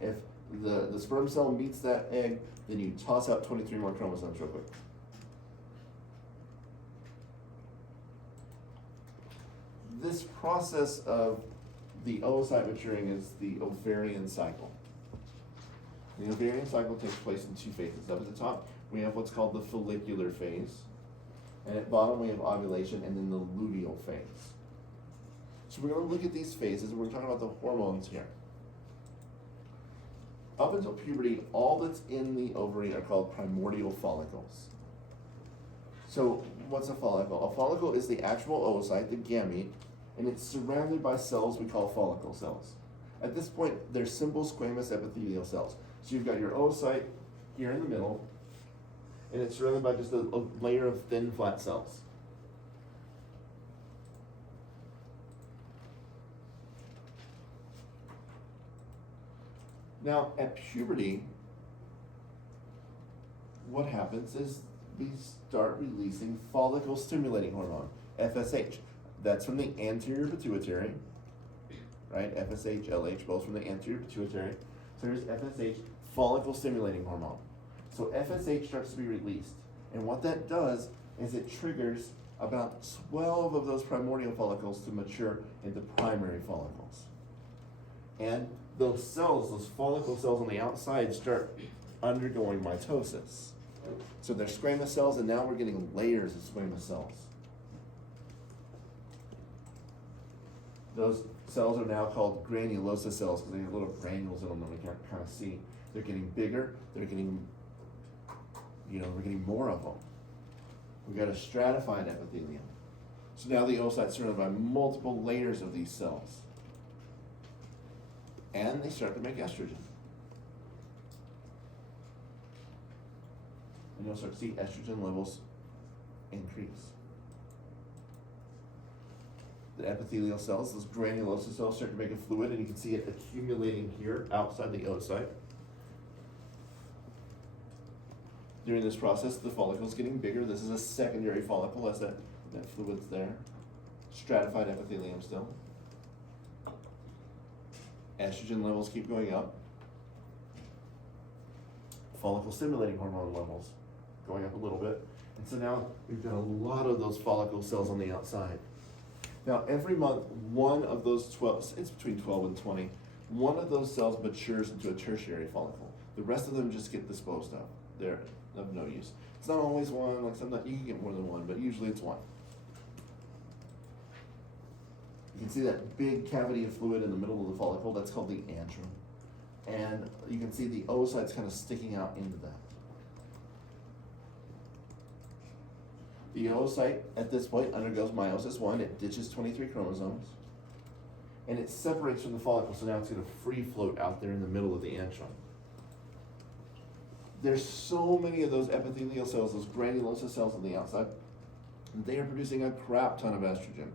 If the sperm cell meets that egg, then you toss out 23 more chromosomes real quick. This process of the oocyte maturing is the ovarian cycle. The ovarian cycle takes place in 2 phases. Up at the top, we have what's called the follicular phase, and at bottom we have ovulation and then the luteal phase. So we're going to look at these phases, and we're talking about the hormones here. Up until puberty, all that's in the ovary are called primordial follicles. So what's a follicle? A follicle is the actual oocyte, the gamete, and it's surrounded by cells we call follicle cells. At this point, they're simple squamous epithelial cells. So you've got your oocyte here in the middle, and it's surrounded by just a layer of thin, flat cells. Now, at puberty, what happens is we start releasing follicle-stimulating hormone, FSH. That's from the anterior pituitary, right? FSH, LH, both from the anterior pituitary. So here's FSH, follicle-stimulating hormone. So FSH starts to be released. And what that does is it triggers about 12 of those primordial follicles to mature into primary follicles. And those cells, those follicle cells on the outside, start undergoing mitosis. So they're squamous cells, and now we're getting layers of squamous cells. Those cells are now called granulosa cells because they have little granules in them that we can't kind of see. They're getting bigger, we're getting more of them. We've got a stratified epithelium. So now the oocyte's surrounded by multiple layers of these cells. And they start to make estrogen. And you'll start to see estrogen levels increase. The epithelial cells, those granulosa cells, start to make a fluid, and you can see it accumulating here outside the oocyte. During this process, the follicle's getting bigger. This is a secondary follicle as that fluid's there. Stratified epithelium still. Estrogen levels keep going up. Follicle stimulating hormone levels going up a little bit. And so now we've got a lot of those follicle cells on the outside. Now every month, one of those 12, it's between 12 and 20, one of those cells matures into a tertiary follicle. The rest of them just get disposed of. They're of no use. It's not always one, like sometimes you can get more than one, but usually it's one. You can see that big cavity of fluid in the middle of the follicle, that's called the antrum. And you can see the oocytes kind of sticking out into that. The oocyte, at this point, undergoes meiosis 1. It ditches 23 chromosomes. And it separates from the follicle, so now it's going to free float out there in the middle of the antrum. There's so many of those epithelial cells, those granulosa cells on the outside, they are producing a crap ton of estrogen.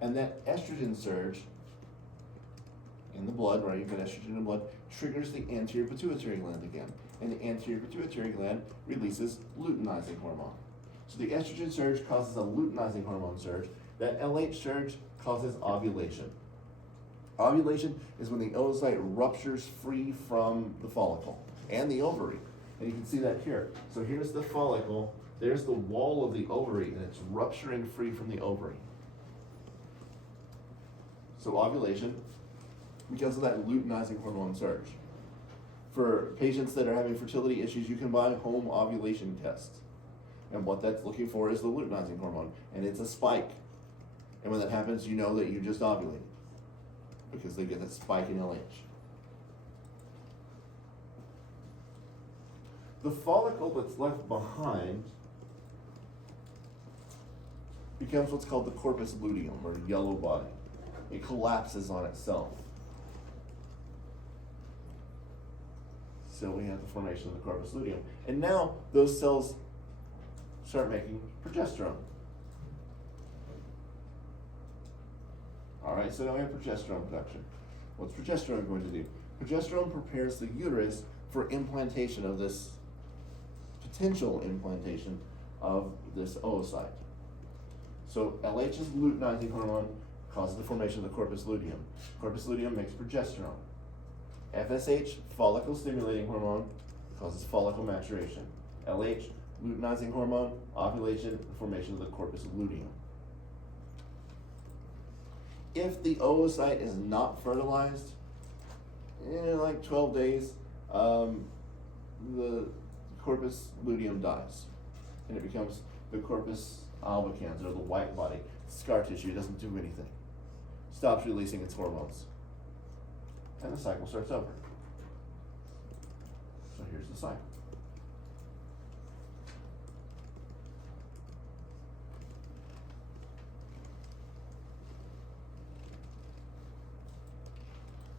And that estrogen surge in the blood, right, you've got estrogen in the blood, triggers the anterior pituitary gland again. And the anterior pituitary gland releases luteinizing hormone. So the estrogen surge causes a luteinizing hormone surge. That LH surge causes ovulation. Ovulation is when the oocyte ruptures free from the follicle and the ovary. And you can see that here. So here's the follicle, there's the wall of the ovary, and it's rupturing free from the ovary. So ovulation, because of that luteinizing hormone surge. For patients that are having fertility issues, you can buy home ovulation tests. And what that's looking for is the luteinizing hormone, and it's a spike. And when that happens, you know that you just ovulated because they get that spike in LH. The follicle that's left behind becomes what's called the corpus luteum, or yellow body. It collapses on itself. So we have the formation of the corpus luteum. And now those cells start making progesterone. All right, so now we have progesterone production. What's progesterone going to do? Progesterone prepares the uterus for implantation of this potential implantation of this oocyte. So LH is luteinizing hormone, causes the formation of the corpus luteum. Corpus luteum makes progesterone. FSH, follicle stimulating hormone, causes follicle maturation. LH, luteinizing hormone, ovulation, the formation of the corpus luteum. If the oocyte is not fertilized, in like 12 days, the corpus luteum dies, and it becomes the corpus albicans, or the white body, scar tissue. It doesn't do anything. Stops releasing its hormones, and the cycle starts over. So here's the cycle.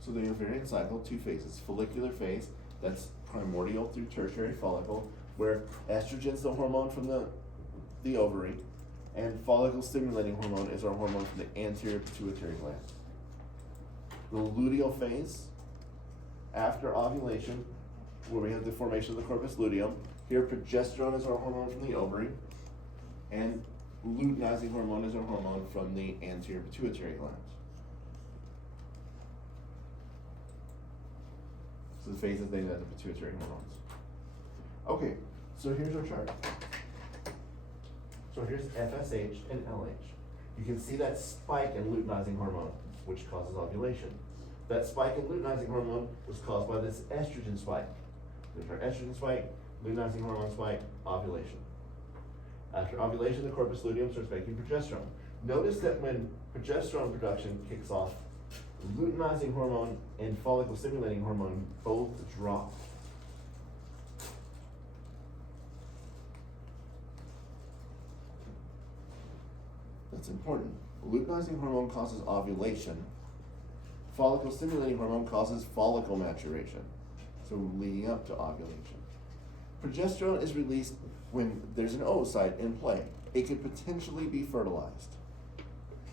So the ovarian cycle, 2 phases. Follicular phase, that's primordial through tertiary follicle, where estrogen's the hormone from the ovary, and follicle stimulating hormone is our hormone from the anterior pituitary gland. The luteal phase, after ovulation, where we have the formation of the corpus luteum. Here, progesterone is our hormone from the ovary, and luteinizing hormone is our hormone from the anterior pituitary gland. So the phases named after the pituitary hormones. Okay, so here's our chart. So here's FSH and LH. You can see that spike in luteinizing hormone, which causes ovulation. That spike in luteinizing hormone was caused by this estrogen spike. There's our estrogen spike, luteinizing hormone spike, ovulation. After ovulation, the corpus luteum starts making progesterone. Notice that when progesterone production kicks off, luteinizing hormone and follicle stimulating hormone both drop. That's important. Luteinizing hormone causes ovulation. Follicle stimulating hormone causes follicle maturation, so leading up to ovulation. Progesterone is released when there's an oocyte in play. It could potentially be fertilized.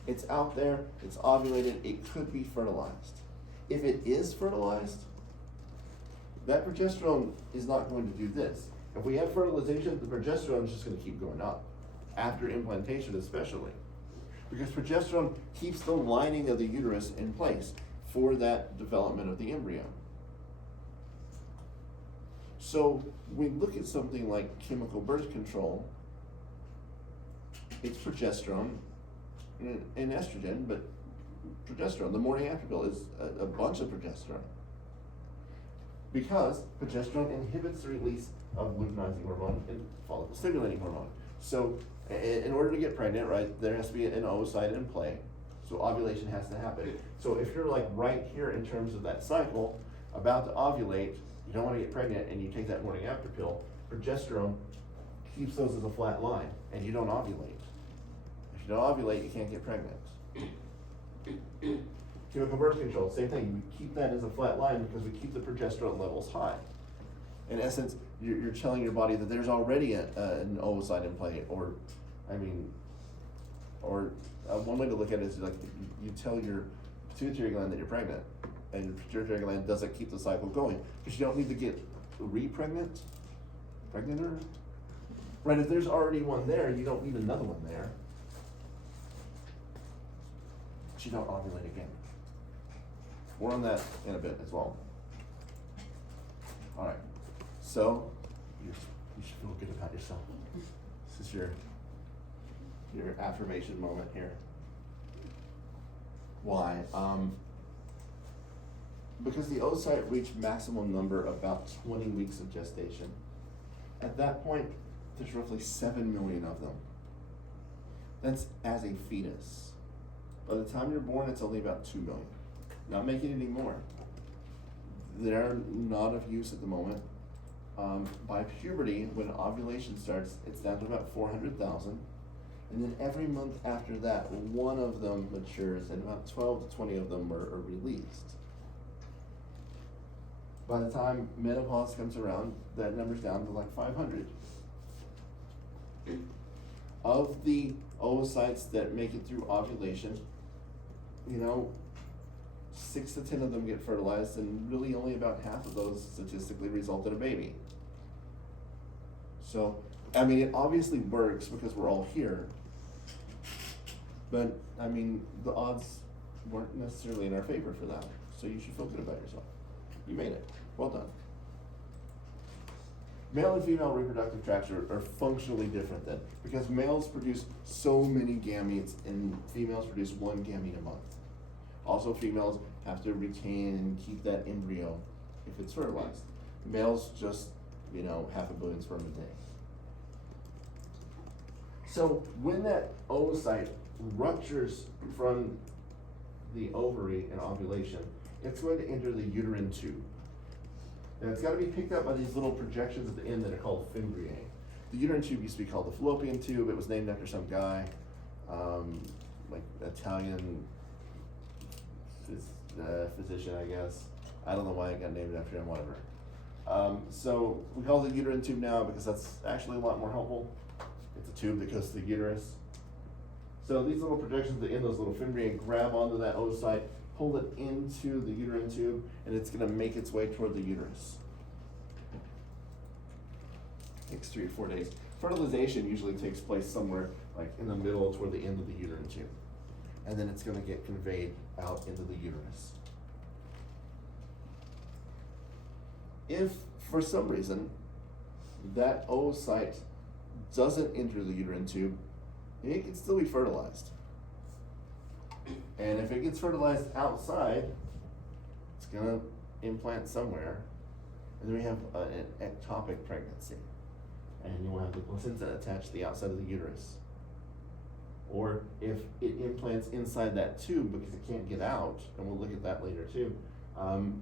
It's out there, it's ovulated, it could be fertilized. If it is fertilized, that progesterone is not going to do this. If we have fertilization, the progesterone is just going to keep going up, after implantation especially. Because progesterone keeps the lining of the uterus in place for that development of the embryo. So we look at something like chemical birth control, it's progesterone and estrogen, but progesterone, the morning after pill, is a bunch of progesterone. Because progesterone inhibits the release of luteinizing hormone and follicle stimulating hormone. So in order to get pregnant, right, there has to be an oocyte in play. So ovulation has to happen. So if you're like right here in terms of that cycle, about to ovulate, you don't want to get pregnant, and you take that morning after pill, progesterone keeps those as a flat line, and you don't ovulate. If you don't ovulate, you can't get pregnant. Chemical birth control, same thing. We keep that as a flat line because we keep the progesterone levels high. In essence, you're telling your body that there's already an oocyte in play, or one way to look at it is like you tell your pituitary gland that you're pregnant, and your pituitary gland doesn't keep the cycle going because you don't need to get pregnanter. Right? If there's already one there, you don't need another one there. But you don't ovulate again. More on that in a bit as well. All right. So you should feel good about yourself. This is your affirmation moment here. Why? Because the oocyte reach maximum number about 20 weeks of gestation. At that point, there's roughly 7 million of them. That's as a fetus. By the time you're born, it's only about 2 million. Not making any more. They're not of use at the moment. By puberty, when ovulation starts, it's down to about 400,000. And then every month after that, one of them matures, and about 12 to 20 of them are released. By the time menopause comes around, that number's down to like 500. Of the oocytes that make it through ovulation, 6 to 10 of them get fertilized, and really only about half of those statistically result in a baby. So, it obviously works because we're all here, but the odds weren't necessarily in our favor for that. So you should feel good about yourself. You made it. Well done. Male and female reproductive tracts are functionally different then, because males produce so many gametes and females produce 1 gamete a month. Also, females have to retain and keep that embryo if it's fertilized. Males just, 500 million sperm a day. So when that oocyte ruptures from the ovary in ovulation, it's going to enter the uterine tube. And it's got to be picked up by these little projections at the end that are called fimbriae. The uterine tube used to be called the fallopian tube. It was named after some guy, like Italian physician, I guess. I don't know why it got named after him, whatever. So we call it the uterine tube now because that's actually a lot more helpful. It's a tube that goes to the uterus. So these little projections that in those little fimbriae grab onto that oocyte, pull it into the uterine tube, and it's going to make its way toward the uterus. Takes 3 or 4 days. Fertilization usually takes place somewhere like in the middle toward the end of the uterine tube. And then it's going to get conveyed out into the uterus. If, for some reason, that oocyte doesn't enter the uterine tube, it can still be fertilized. And if it gets fertilized outside, it's going to implant somewhere. And then we have an ectopic pregnancy. And you'll have the placenta attached to the outside of the uterus. Or if it implants inside that tube because it can't get out, and we'll look at that later too,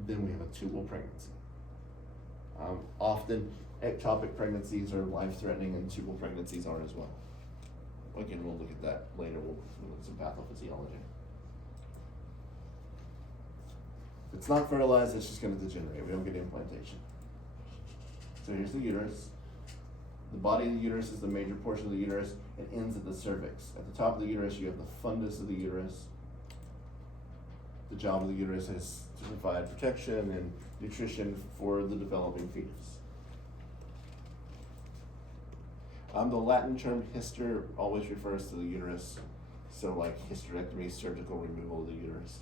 then we have a tubal pregnancy. Often ectopic pregnancies are life-threatening, and tubal pregnancies are as well. Again, we'll look at that later. We'll look at some pathophysiology. If it's not fertilized, it's just going to degenerate. We don't get implantation. So here's the uterus. The body of the uterus is the major portion of the uterus. It ends at the cervix. At the top of the uterus, you have the fundus of the uterus. The job of the uterus is to provide protection and nutrition for the developing fetus. The Latin term hyster always refers to the uterus. So like hysterectomy, surgical removal of the uterus.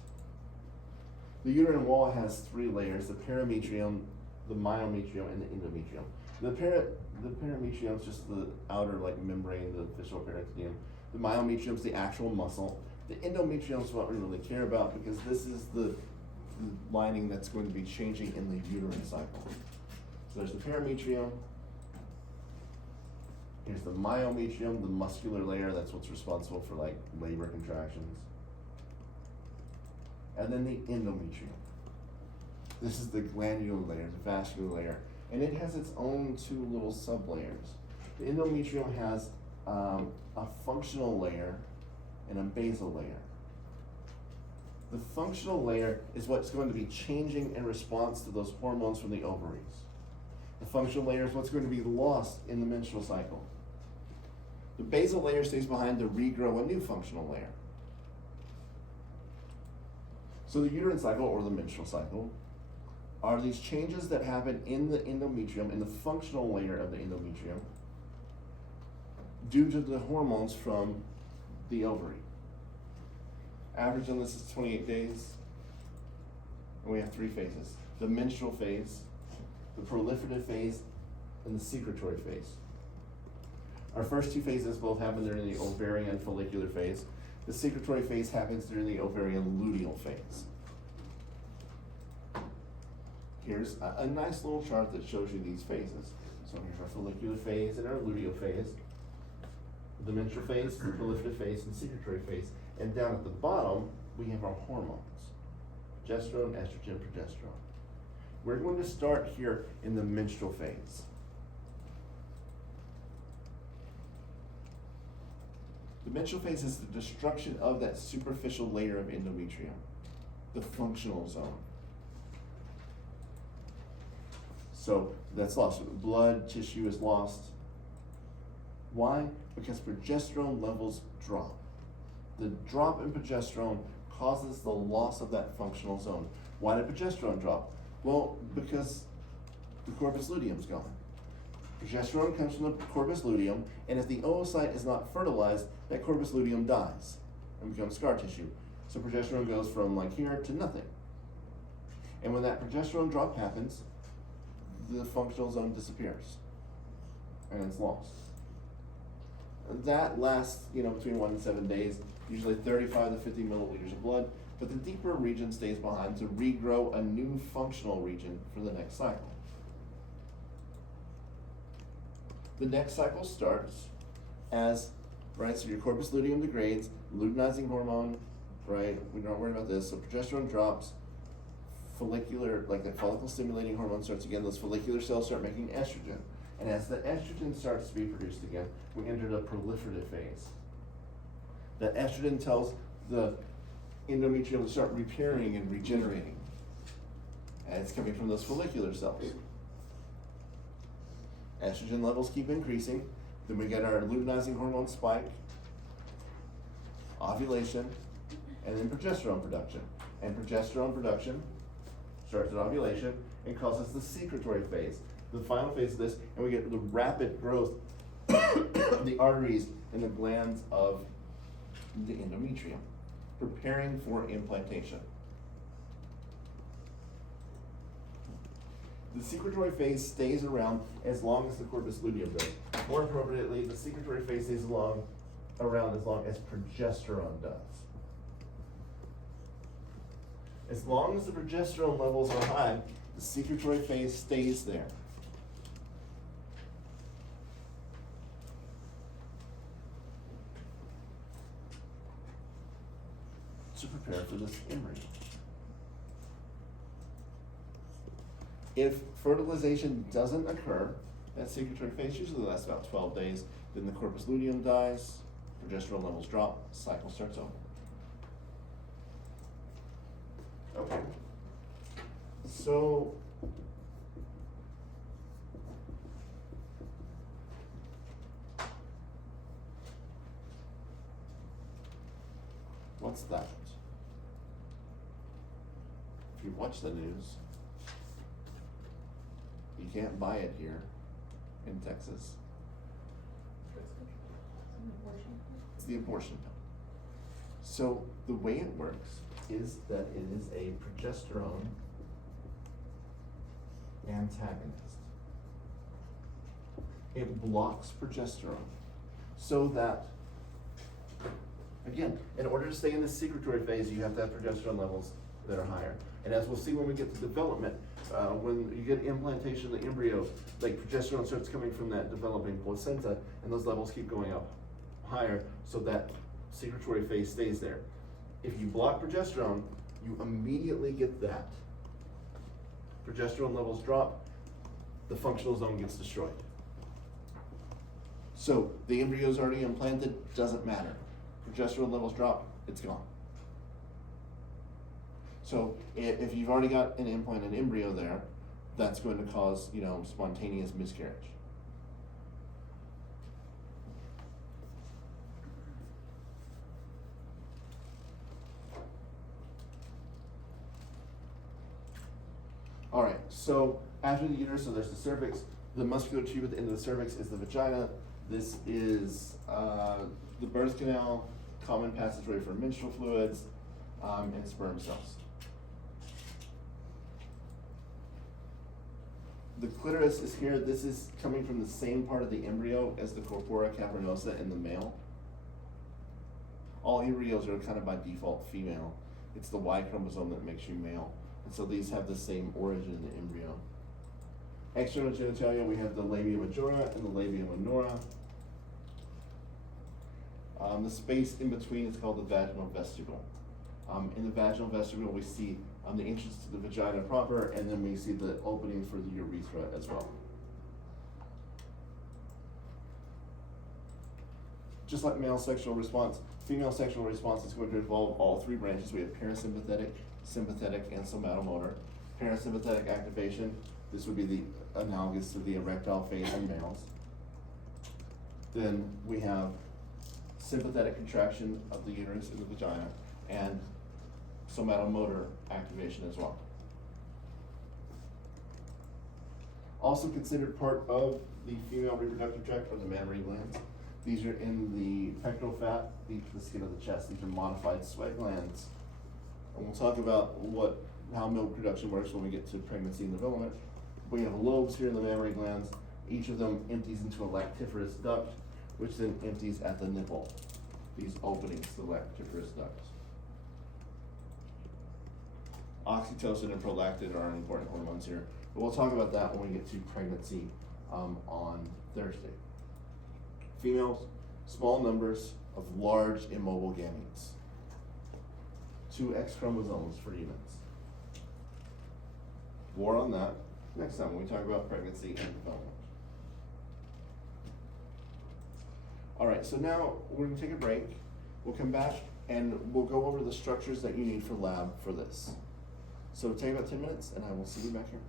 The uterine wall has 3 layers: the perimetrium, the myometrium, and the endometrium. The perimetrium is just the outer membrane, the visceral peritoneum. The myometrium is the actual muscle. The endometrium is what we really care about because this is the lining that's going to be changing in the uterine cycle. So there's the perimetrium. Here's the myometrium, the muscular layer. That's what's responsible for labor contractions. And then the endometrium. This is the glandular layer, the vascular layer. And it has its own 2 little sublayers. The endometrium has a functional layer and a basal layer. The functional layer is what's going to be changing in response to those hormones from the ovaries. The functional layer is what's going to be lost in the menstrual cycle. The basal layer stays behind to regrow a new functional layer. So the uterine cycle, or the menstrual cycle, are these changes that happen in the endometrium, in the functional layer of the endometrium, due to the hormones from the ovary. Average on this is 28 days, and we have 3 phases: the menstrual phase, the proliferative phase, and the secretory phase. Our first 2 phases both happen during the ovarian follicular phase. The secretory phase happens during the ovarian luteal phase. Here's a nice little chart that shows you these phases. So here's our follicular phase and our luteal phase, the menstrual phase, the proliferative phase, and the secretory phase. And down at the bottom, we have our hormones: progesterone, estrogen, progesterone. We're going to start here in the menstrual phase. The menstrual phase is the destruction of that superficial layer of endometrium, the functional zone. So that's lost. Blood tissue is lost. Why? Because progesterone levels drop. The drop in progesterone causes the loss of that functional zone. Why did progesterone drop? Well, because the corpus luteum's gone. Progesterone comes from the corpus luteum, and if the oocyte is not fertilized, that corpus luteum dies and becomes scar tissue. So progesterone goes from like here to nothing. And when that progesterone drop happens, the functional zone disappears and it's lost. That lasts, between 1 and 7 days, usually 35 to 50 milliliters of blood, but the deeper region stays behind to regrow a new functional region for the next cycle. The next cycle starts as, so your corpus luteum degrades, luteinizing hormone, right? We're not worried about this. So progesterone drops, that follicle stimulating hormone starts again. Those follicular cells start making estrogen. And as the estrogen starts to be produced again, we enter the proliferative phase. That estrogen tells the endometrium to start repairing and regenerating. And it's coming from those follicular cells. Estrogen levels keep increasing. Then we get our luteinizing hormone spike, ovulation, and then progesterone production. And progesterone production starts at ovulation and causes the secretory phase, the final phase of this, and we get the rapid growth of the arteries and the glands of the endometrium, preparing for implantation. The secretory phase stays around as long as the corpus luteum does. More appropriately, the secretory phase stays around as long as progesterone does. As long as the progesterone levels are high, the secretory phase stays there. To prepare for this embryo. If fertilization doesn't occur, that secretory phase usually lasts about 12 days, then the corpus luteum dies, progesterone levels drop, cycle starts over. Okay. So, what's that? If you watch the news, you can't buy it here in Texas. It's the abortion pill. So the way it works is that it is a progesterone antagonist. It blocks progesterone so that, again, in order to stay in the secretory phase, you have to have progesterone levels that are higher. And as we'll see when we get to development, when you get implantation of the embryo, progesterone starts coming from that developing placenta, and those levels keep going up higher, so that secretory phase stays there. If you block progesterone, you immediately get that. Progesterone levels drop, the functional zone gets destroyed. So the embryo is already implanted, doesn't matter. Progesterone levels drop, it's gone. So if you've already got an implanted embryo there, that's going to cause, spontaneous miscarriage. All right, so after the uterus, so there's the cervix. The muscular tube at the end of the cervix is the vagina. This is the birth canal, common passageway for menstrual fluids, and sperm cells. The clitoris is here. This is coming from the same part of the embryo as the corpora cavernosa in the male. All embryos are kind of by default female. It's the Y chromosome that makes you male. And so these have the same origin in the embryo. External genitalia, we have the labia majora and the labia minora. The space in between is called the vaginal vestibule. In the vaginal vestibule, we see the entrance to the vagina proper, and then we see the opening for the urethra as well. Just like male sexual response, female sexual response is going to involve all three branches. We have parasympathetic, sympathetic, and somatomotor. Parasympathetic activation, This would be the analogous to the erectile phase in males. Then we have sympathetic contraction of the uterus and the vagina, and somatomotor activation as well. Also considered part of the female reproductive tract are the mammary glands. These are in the pectoral fat, the skin of the chest. These are modified sweat glands. And we'll talk about how milk production works when we get to pregnancy and development. We have lobes here in the mammary glands. Each of them empties into a lactiferous duct, which then empties at the nipple. These openings, the lactiferous ducts. Oxytocin and prolactin are important hormones here, but we'll talk about that when we get to pregnancy on Thursday. Females, small numbers of large immobile gametes. 2 X chromosomes for humans. More on that next time when we talk about pregnancy and development. All right, so now we're gonna take a break. We'll come back and we'll go over the structures that you need for lab for this. So take about 10 minutes and I will see you back here.